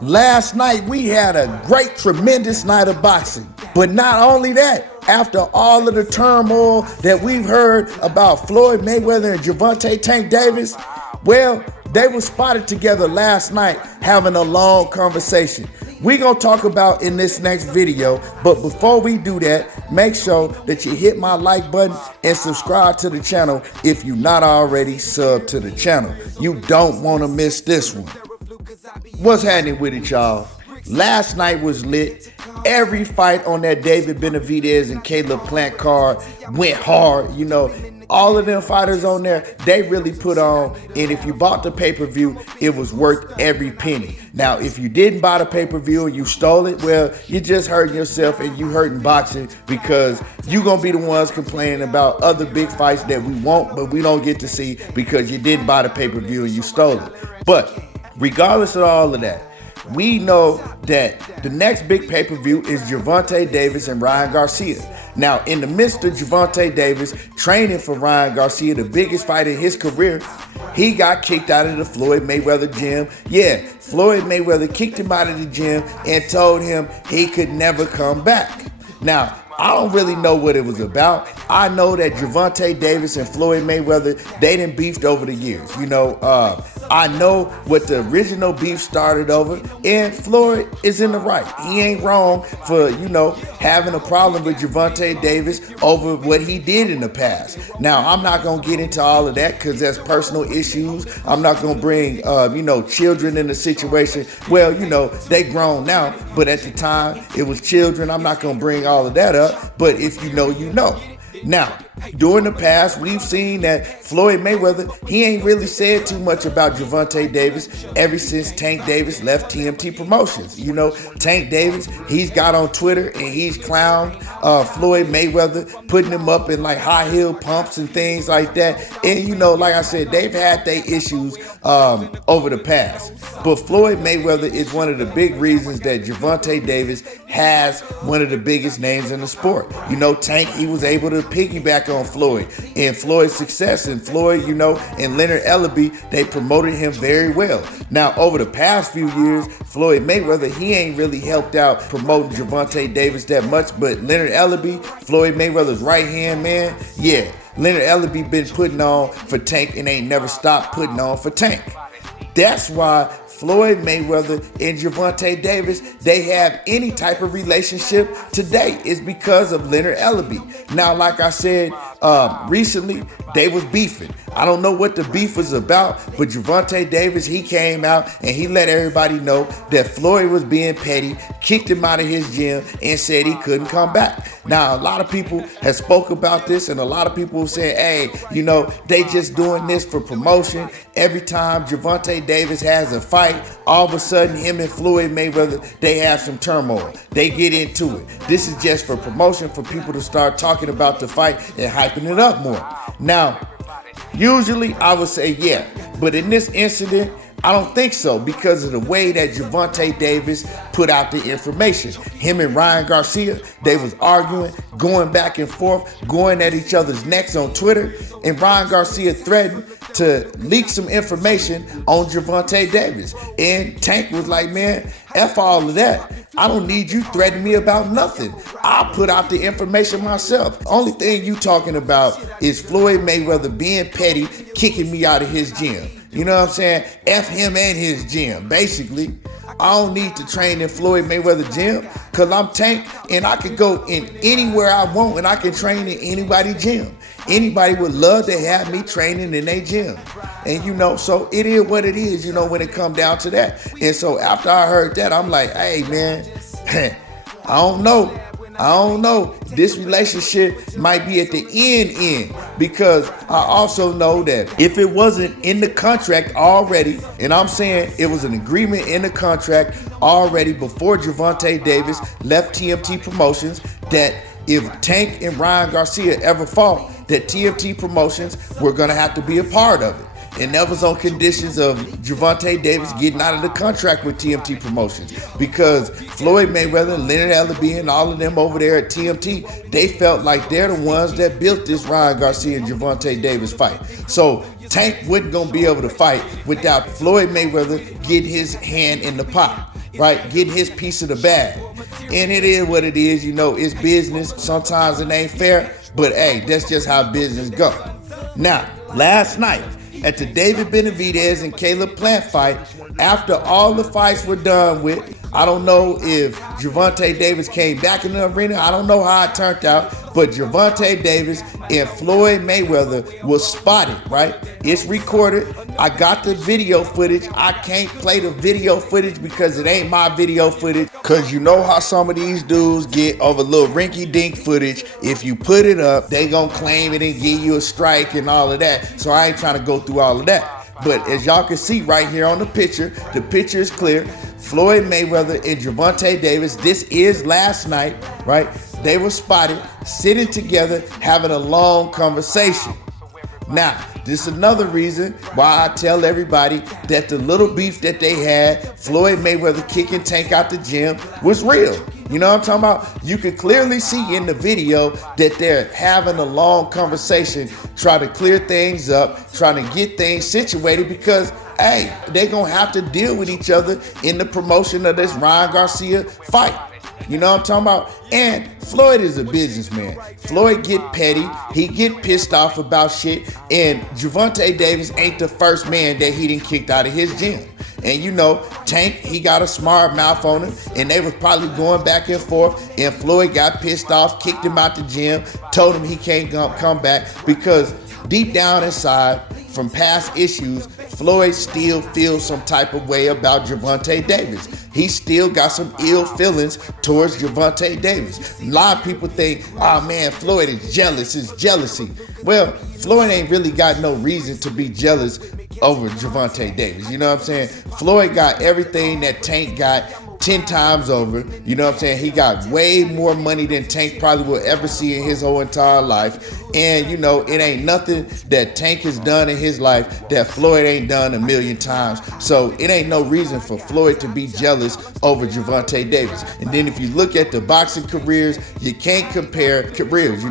Last night we had a great, tremendous night of boxing. But not only that, after all of the turmoil that we've heard about Floyd Mayweather and Gervonta Tank Davis, well, they were spotted together last night having a long conversation. We're going to talk about in this next video, but before we do that, make sure that you hit my like button and subscribe to the channel if you're not already subbed to the channel. You don't want to miss this one. What's happening with it, y'all? Last night was lit. Every fight on that David Benavidez and Caleb Plant card went hard. You know, all of them fighters on there, they really put on. And if you bought the pay-per-view, it was worth every penny. Now, if you didn't buy the pay-per-view and you stole it, well, you just hurting yourself and you hurting boxing, because you gonna be the ones complaining about other big fights that we want, but we don't get to see because you didn't buy the pay-per-view and you stole it. But regardless of all of that, we know that the next big pay-per-view is Gervonta Davis and Ryan Garcia. Now, in the midst of Gervonta Davis training for Ryan Garcia, the biggest fight in his career, he got kicked out of the Floyd Mayweather gym. Yeah, Floyd Mayweather kicked him out of the gym and told him he could never come back. Now, I don't really know what it was about. I know that Gervonta Davis and Floyd Mayweather, they done beefed over the years. You know, I know what the original beef started over, and Floyd is in the right. He ain't wrong for, you know, having a problem with Gervonta Davis over what he did in the past. Now, I'm not going to get into all of that because that's personal issues. I'm not going to bring, you know, children in the situation. Well, you know, they grown now, but at the time it was children. I'm not going to bring all of that up, but if you know, you know. Now, during the past, we've seen that Floyd Mayweather, he ain't really said too much about Gervonta Davis ever since Tank Davis left TMT Promotions. You know, Tank Davis, he's got on Twitter and he's clowned Floyd Mayweather, putting him up in like high heel pumps and things like that. And, you know, like I said, they've had their issues over the past. But Floyd Mayweather is one of the big reasons that Gervonta Davis has one of the biggest names in the sport. You know, Tank, he was able to piggyback on Floyd and Floyd's success, and Floyd, you know, and Leonard Ellaby, they promoted him very well. Now, over the past few years, Floyd Mayweather, he ain't really helped out promoting Gervonta Davis that much, but Leonard Ellaby, Floyd Mayweather's right-hand man, yeah, Leonard Ellaby been putting on for Tank and ain't never stopped putting on for Tank. That's why Floyd Mayweather and Gervonta Davis, they have any type of relationship today is because of Leonard Ellaby. Now, like I said, recently, they was beefing. I don't know what the beef was about, but Gervonta Davis, he came out and he let everybody know that Floyd was being petty, kicked him out of his gym, and said he couldn't come back. Now, a lot of people have spoke about this, and a lot of people have said, hey, you know, they just doing this for promotion. Every time Gervonta Davis has a fight, all of a sudden, him and Floyd Mayweather, they have some turmoil. They get into it. This is just for promotion, for people to start talking about the fight and hyping it up more. Now, usually I would say yeah, but in this incident, I don't think so, because of the way that Gervonta Davis put out the information. Him and Ryan Garcia, they was arguing, going back and forth, going at each other's necks on Twitter, and Ryan Garcia threatened to leak some information on Gervonta Davis. And Tank was like, man, F all of that. I don't need you threatening me about nothing. I'll put out the information myself. Only thing you talking about is Floyd Mayweather being petty, kicking me out of his gym. You know what I'm saying? F him and his gym, basically. I don't need to train in Floyd Mayweather gym because I'm Tank and I can go in anywhere I want and I can train in anybody's gym. Anybody would love to have me training in their gym. And you know, so it is what it is, you know, when it come down to that. And so after I heard that, I'm like, hey man, I don't know. This relationship might be at the end because I also know that if it wasn't in the contract already, and I'm saying it was an agreement in the contract already before Gervonta Davis left TMT Promotions, that if Tank and Ryan Garcia ever fought, that TMT Promotions were going to have to be a part of it. And that was on conditions of Gervonta Davis getting out of the contract with TMT Promotions, because Floyd Mayweather, Leonard Ellaby, and all of them over there at TMT, they felt like they're the ones that built this Ryan Garcia and Gervonta Davis fight. So Tank wasn't going to be able to fight without Floyd Mayweather getting his hand in the pot. right? Getting his piece of the bag. And it is what it is, it's business. Sometimes it ain't fair, but hey, that's just how business go. Now, last night at the David Benavidez and Caleb Plant fight, after all the fights were done with, I don't know if Gervonta Davis came back in the arena. I don't know how it turned out, but Gervonta Davis and Floyd Mayweather was spotted, right? It's recorded. I got the video footage. I can't play the video footage because it ain't my video footage. Because you know how some of these dudes get over little rinky-dink footage. If you put it up, they gonna claim it and give you a strike and all of that. So I ain't trying to go through all of that. But as y'all can see right here on the picture is clear. Floyd Mayweather and Gervonta Davis, this is last night, right? They were spotted sitting together having a long conversation. Now, this is another reason why I tell everybody that the little beef that they had, Floyd Mayweather kicking Tank out the gym, was real. You know what I'm talking about? You can clearly see in the video that they're having a long conversation, trying to clear things up, trying to get things situated because, hey, they're going to have to deal with each other in the promotion of this Ryan Garcia fight. You know what I'm talking about? And Floyd is a businessman. Floyd get petty. He get pissed off about shit. And Gervonta Davis ain't the first man that he done kicked out of his gym. And Tank, he got a smart mouth on him, and they was probably going back and forth, and Floyd got pissed off, kicked him out the gym, told him he can't come back because deep down inside, from past issues, Floyd still feels some type of way about Gervonta Davis. He still got some ill feelings towards Gervonta Davis. A lot of people think, oh man, Floyd is jealous, it's jealousy. Well, Floyd ain't really got no reason to be jealous over Gervonta Davis. You know what I'm saying? Floyd got everything that Tank got 10 times over. You know what I'm saying? He got way more money than Tank probably will ever see in his whole entire life. And it ain't nothing that Tank has done in his life that Floyd ain't done a million times. So it ain't no reason for Floyd to be jealous over Gervonta Davis. And then if you look at the boxing careers, you can't compare careers.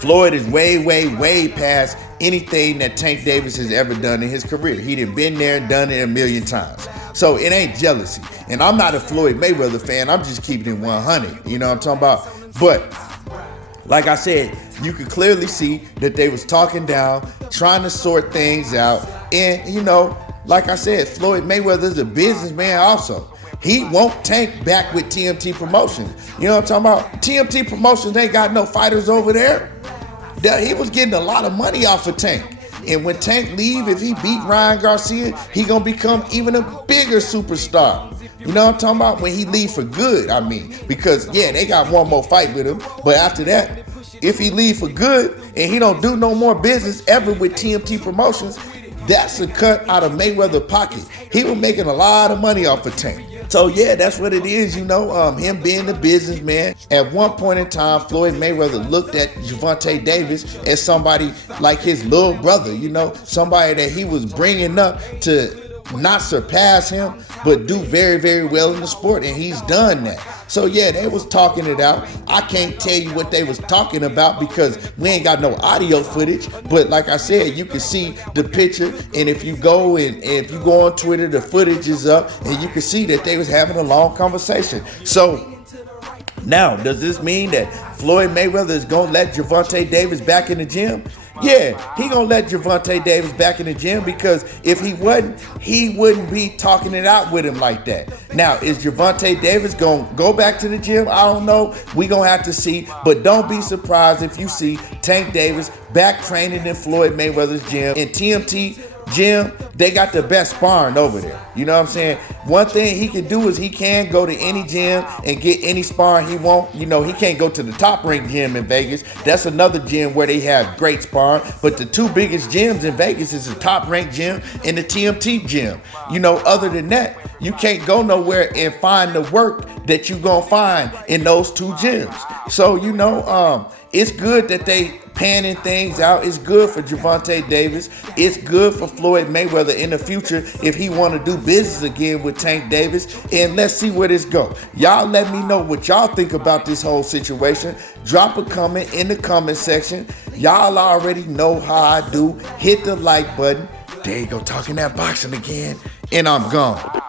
Floyd is way past anything that Tank Davis has ever done in his career. He done been there and done it a million times. So it ain't jealousy. And I'm not a Floyd Mayweather fan. I'm just keeping it 100. You know what I'm talking about? But like I said, you could clearly see that they was talking down, trying to sort things out. And, like I said, Floyd Mayweather's a businessman also. He won't Tank back with TMT Promotions. You know what I'm talking about? TMT Promotions ain't got no fighters over there. He was getting a lot of money off of Tank. And when Tank leave, if he beat Ryan Garcia, he gonna become even a bigger superstar. You know what I'm talking about? When he leave for good, because they got one more fight with him. But after that, if he leave for good and he don't do no more business ever with TMT Promotions, that's a cut out of Mayweather's pocket. He was making a lot of money off of Tank. So that's what it is, him being the businessman. At one point in time, Floyd Mayweather looked at Gervonta Davis as somebody like his little brother, somebody that he was bringing up to not surpass him, but do very, very well in the sport, and he's done that. So they was talking it out. I can't tell you what they was talking about because we ain't got no audio footage, but like I said, you can see the picture, and if you go on Twitter, the footage is up, and you can see that they was having a long conversation. So now, does this mean that Floyd Mayweather is gonna let Gervonta Davis back in the gym? Yeah, he gonna let Gervonta Davis back in the gym because if he wasn't, he wouldn't be talking it out with him like that. Now, is Gervonta Davis gonna go back to the gym? I don't know. We gonna have to see, but don't be surprised if you see Tank Davis back training in Floyd Mayweather's gym. In TMT Gym, they got the best sparring over there. You know what I'm saying? One thing he can do is he can go to any gym and get any sparring he want. He can't go to the top ranked gym in Vegas. That's another gym where they have great sparring. But the two biggest gyms in Vegas is the top ranked gym and the TMT Gym. Other than that, you can't go nowhere and find the work that you gonna find in those two gyms. So, it's good that they panning things out. It's good for Gervonta Davis. It's good for Floyd Mayweather in the future if he want to do business again with Tank Davis. And let's see where this goes. Y'all let me know what y'all think about this whole situation. Drop a comment in the comment section. Y'all already know how I do. Hit the like button. There you go, talking that boxing again. And I'm gone.